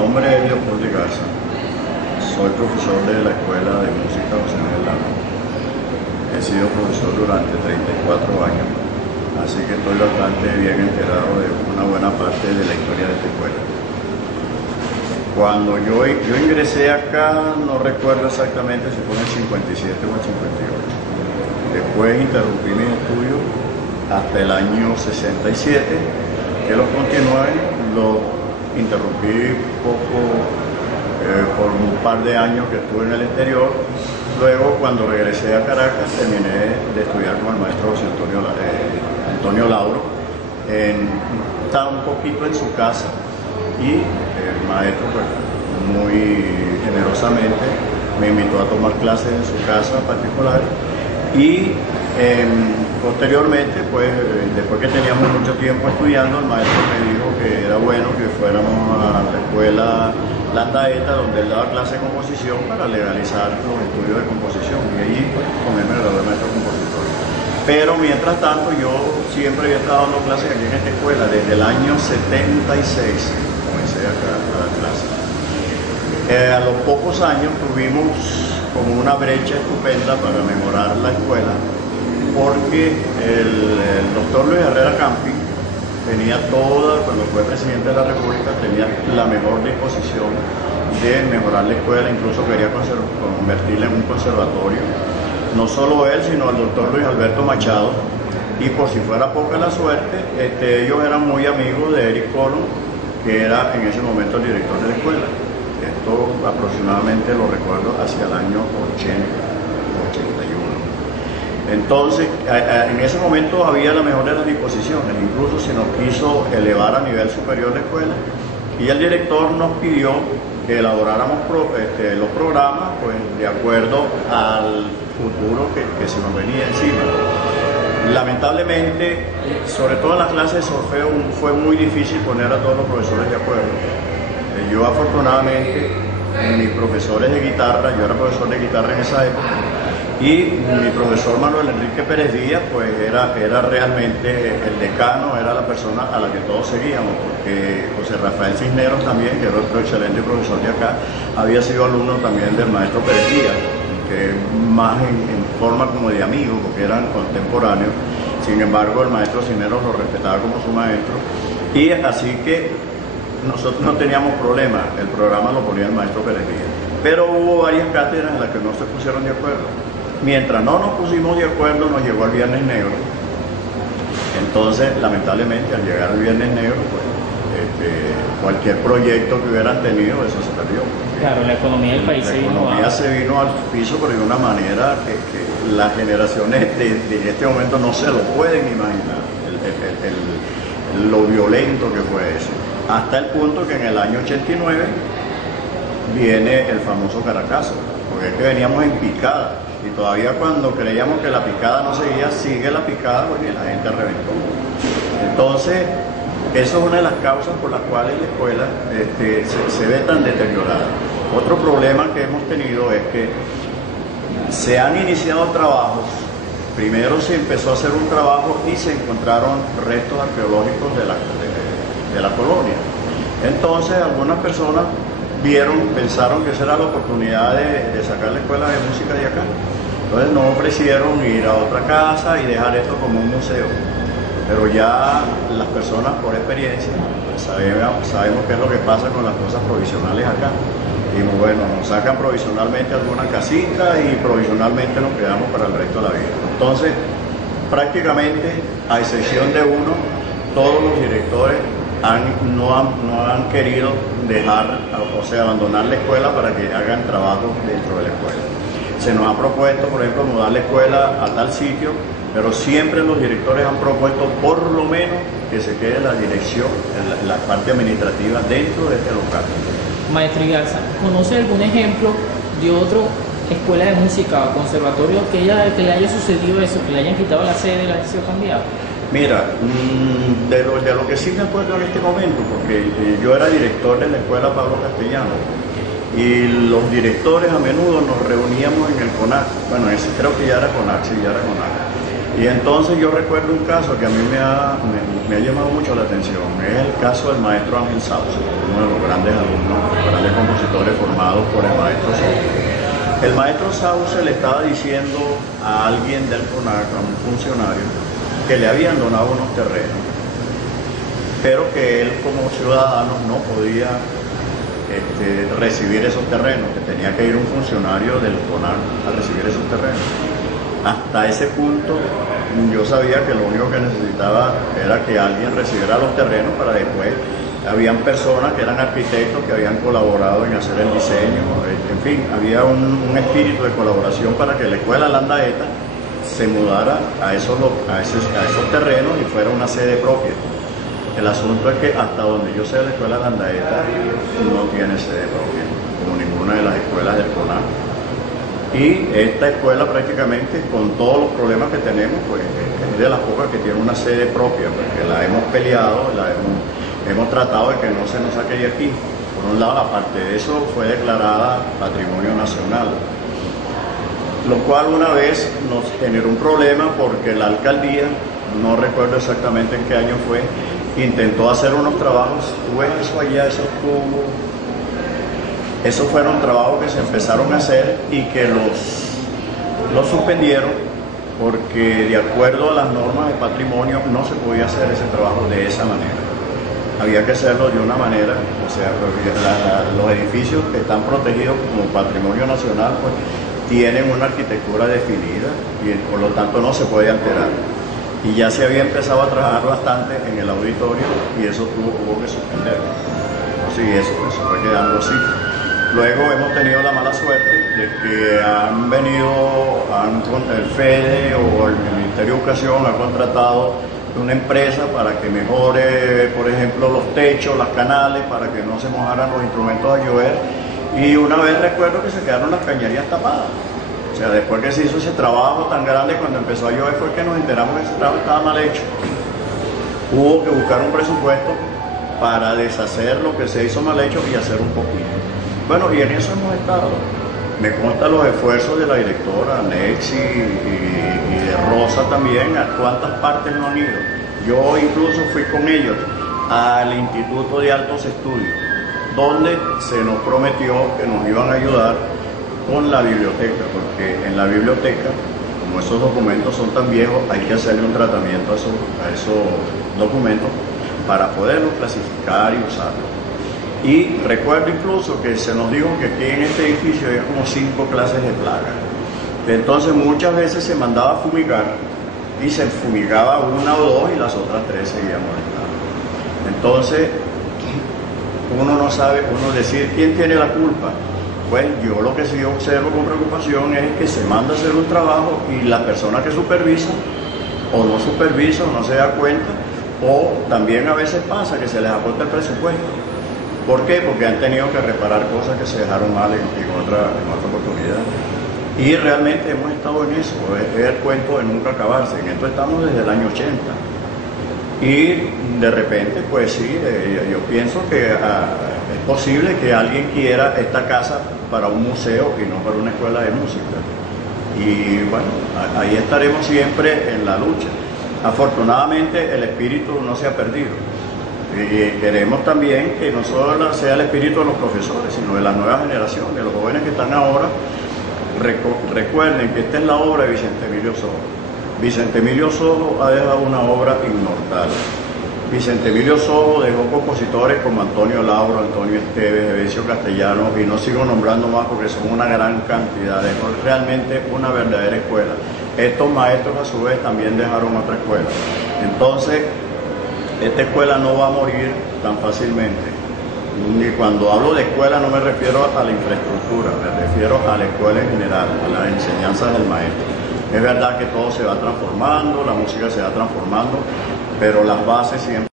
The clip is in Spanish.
nombre es Leopoldo Garza, soy profesor de la Escuela de Música José Miguel Lago. He sido profesor durante 34 años, así que estoy bastante bien enterado de una buena parte de la historia de esta escuela. Cuando yo ingresé acá, no recuerdo exactamente si fue en el 57 o el 58. Después interrumpí mis estudios hasta el año 67, que los continué, los interrumpí poco por un par de años que estuve en el exterior. Luego, cuando regresé a Caracas, terminé de estudiar con el maestro José Antonio Lauro. Estaba un poquito en su casa y el maestro, pues, muy generosamente me invitó a tomar clases en su casa particular y posteriormente, pues, después que teníamos mucho tiempo estudiando, el maestro me dijo que era bueno que fuéramos a la escuela Landaeta, donde él daba clase de composición para legalizar los estudios de composición, y allí, pues, con él me gradué de maestro compositor. Pero mientras tanto, yo siempre había estado dando clases aquí en esta escuela. Desde el año 76 comencé acá a dar clases. A los pocos años tuvimos como una brecha estupenda para mejorar la escuela, porque el doctor Luis Herrera Campi tenía cuando fue presidente de la República, tenía la mejor disposición de mejorar la escuela, incluso quería convertirla en un conservatorio. No solo él, sino el doctor Luis Alberto Machado, y por si fuera poca la suerte, ellos eran muy amigos de Eric Colón, que era en ese momento el director de la escuela. Esto aproximadamente lo recuerdo hacia el año 81. Entonces, en ese momento había la mejor de las disposiciones, incluso se nos quiso elevar a nivel superior la escuela, y el director nos pidió que elaboráramos los programas, pues, de acuerdo al futuro que se nos venía encima. Lamentablemente, sobre todo en las clases de solfeo, fue muy difícil poner a todos los profesores de acuerdo. Yo, afortunadamente, mis profesores de guitarra, yo era profesor de guitarra en esa época, y mi profesor Manuel Enrique Pérez Díaz, pues, era realmente el decano, era la persona a la que todos seguíamos, porque José Rafael Cisneros también, que era otro excelente profesor de acá, había sido alumno también del maestro Pérez Díaz, que más en forma como de amigo, porque eran contemporáneos. Sin embargo, el maestro Cisneros lo respetaba como su maestro, y así que nosotros no teníamos problema, el programa lo ponía el maestro Pérez Díaz. Pero hubo varias cátedras en las que no se pusieron de acuerdo. Mientras no nos pusimos de acuerdo, nos llegó el Viernes Negro. Entonces, lamentablemente, al llegar el Viernes Negro, pues, cualquier proyecto que hubieran tenido, eso se perdió. Claro, la economía del país se vino al piso, pero de una manera que las generaciones de este momento no se lo pueden imaginar, lo violento que fue eso. Hasta el punto que en el año 89 viene el famoso Caracazo, porque es que veníamos en picada, y todavía cuando creíamos que la picada no seguía, sigue la picada, porque la gente reventó. Entonces, eso es una de las causas por las cuales la escuela se ve tan deteriorada. Otro problema que hemos tenido es que se han iniciado trabajos. Primero se empezó a hacer un trabajo y se encontraron restos arqueológicos de la colonia. Entonces, algunas personas pensaron que esa era la oportunidad de sacar la escuela de música de acá. Entonces nos ofrecieron ir a otra casa y dejar esto como un museo. Pero ya las personas, por experiencia, sabemos qué es lo que pasa con las cosas provisionales acá. Y bueno, nos sacan provisionalmente alguna casita y provisionalmente nos quedamos para el resto de la vida. Entonces, prácticamente, a excepción de uno, todos los directores no han querido abandonar la escuela para que hagan trabajo dentro de la escuela. Se nos ha propuesto, por ejemplo, mudar la escuela a tal sitio, pero siempre los directores han propuesto por lo menos que se quede la dirección, la parte administrativa dentro de este local. Maestro Garza, ¿conoce algún ejemplo de otra escuela de música o conservatorio que le haya sucedido eso, que le hayan quitado la sede y la haya sido cambiada? Mira, de lo que sí me acuerdo en este momento, porque yo era director de la escuela Pablo Castellano, y los directores a menudo nos reuníamos en el CONAC. Bueno, ese creo que ya era CONAC, sí, ya era CONAC. Y entonces yo recuerdo un caso que a mí me ha llamado mucho la atención, es el caso del maestro Ángel Sauce, uno de los grandes alumnos, grandes compositores formados por el maestro Sauce. El maestro Sauce le estaba diciendo a alguien del CONAC, a un funcionario, que le habían donado unos terrenos, pero que él como ciudadano no podía recibir esos terrenos, que tenía que ir un funcionario del CONAC a recibir esos terrenos. Hasta ese punto yo sabía que lo único que necesitaba era que alguien recibiera los terrenos para después. Habían personas que eran arquitectos que habían colaborado en hacer el diseño, en fin, había un espíritu de colaboración para que la escuela Landaeta se mudara a esos terrenos y fuera una sede propia. El asunto es que hasta donde yo sé la escuela Landaeta no tiene sede propia, como ninguna de las escuelas del CONAC. Y esta escuela prácticamente, con todos los problemas que tenemos, pues es de las pocas que tiene una sede propia, porque la hemos peleado, hemos tratado de que no se nos saque de aquí. Por un lado, aparte de eso, fue declarada Patrimonio Nacional, lo cual una vez nos generó un problema porque la alcaldía, no recuerdo exactamente en qué año fue, intentó hacer unos trabajos, tú ves eso allá, esos tubos. Esos fueron trabajos que se empezaron a hacer y que los suspendieron porque de acuerdo a las normas de patrimonio no se podía hacer ese trabajo de esa manera. Había que hacerlo de una manera, o sea, los edificios que están protegidos como patrimonio nacional pues tienen una arquitectura definida y por lo tanto no se puede alterar. Y ya se había empezado a trabajar bastante en el auditorio y eso hubo que suspenderlo. Así eso fue quedando así. Luego hemos tenido la mala suerte de que han venido, el FEDE o el Ministerio de Educación ha contratado una empresa para que mejore, por ejemplo, los techos, las canales, para que no se mojaran los instrumentos a llover. Y una vez recuerdo que se quedaron las cañerías tapadas. O sea, después que se hizo ese trabajo tan grande, cuando empezó a llover fue que nos enteramos que ese trabajo estaba mal hecho. Hubo que buscar un presupuesto para deshacer lo que se hizo mal hecho y hacer un poquito. Bueno, y en eso hemos estado. Me constan los esfuerzos de la directora, Nexi y de Rosa también, a cuántas partes no han ido. Yo incluso fui con ellos al Instituto de Altos Estudios, donde se nos prometió que nos iban a ayudar con la biblioteca, porque en la biblioteca, como esos documentos son tan viejos, hay que hacerle un tratamiento a esos documentos para poderlos clasificar y usarlos. Y recuerdo incluso que se nos dijo que aquí en este edificio había como 5 clases de plagas. Entonces muchas veces se mandaba a fumigar y se fumigaba una o dos y las otras 3 seguían molestando. Entonces uno no sabe, uno decir quién tiene la culpa. Pues yo lo que sí observo con preocupación es que se manda a hacer un trabajo y la persona que supervisa o no supervisa o no se da cuenta, o también a veces pasa que se les acorta el presupuesto. ¿Por qué? Porque han tenido que reparar cosas que se dejaron mal en otra oportunidad. Y realmente hemos estado en eso, es el cuento de nunca acabarse. En esto estamos desde el año 80. Y de repente, pues sí, yo pienso que es posible que alguien quiera esta casa para un museo y no para una escuela de música. Y bueno, ahí estaremos siempre en la lucha. Afortunadamente el espíritu no se ha perdido. Y queremos también que no solo sea el espíritu de los profesores, sino de la nueva generación, de los jóvenes que están ahora. Recuerden que esta es la obra de Vicente Emilio Sojo. Vicente Emilio Sojo ha dejado una obra inmortal. Vicente Emilio Sojo dejó compositores como Antonio Lauro, Antonio Esteves, Evencio Castellanos, y no sigo nombrando más porque son una gran cantidad. Dejó realmente una verdadera escuela. Estos maestros a su vez también dejaron otra escuela. Entonces, esta escuela no va a morir tan fácilmente. Y cuando hablo de escuela no me refiero a la infraestructura, me refiero a la escuela en general, a las enseñanzas del maestro. Es verdad que todo se va transformando, la música se va transformando, pero las bases siempre